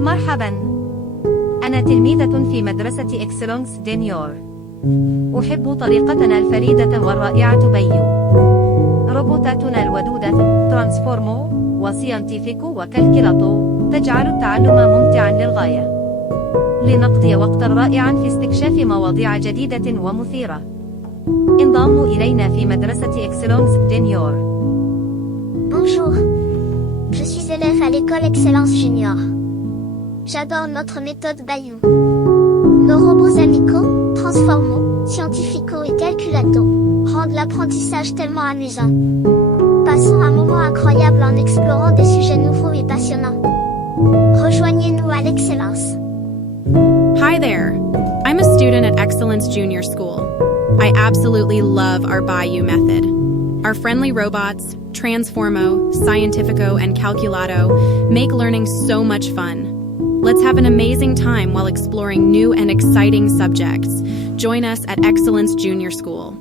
مرحبا. أنا تلميذة في مدرسة إكسلونس دينيور. أحب طريقتنا الفريدة والرائعة بيو. روبوتاتنا الودودة ترانسفورمو وسيانتيفيكو وكالكيلاتو تجعل التعلم ممتعا للغاية. لنقضي وقتا رائعا في استكشاف مواضيع جديدة ومثيرة. انضموا إلينا في مدرسة إكسلونس دينيور. Bonjour. Je suis élève à l'école Excellence Junior. J'adore notre méthode B.Y.O.O. Nos robots amicaux, Transformo, Scientifico et Calculato, rendent l'apprentissage tellement amusant. Passons un moment incroyable en explorant des sujets nouveaux et passionnants. Rejoignez-nous à l'Excellence. Hi there. I'm a student at Excellence Junior School. I absolutely love our B.Y.O.O method. Our friendly robots, Transformo, Scientifico, and Calculato make learning so much fun. Let's have an amazing time while exploring new and exciting subjects. Join us at Excellence Junior School.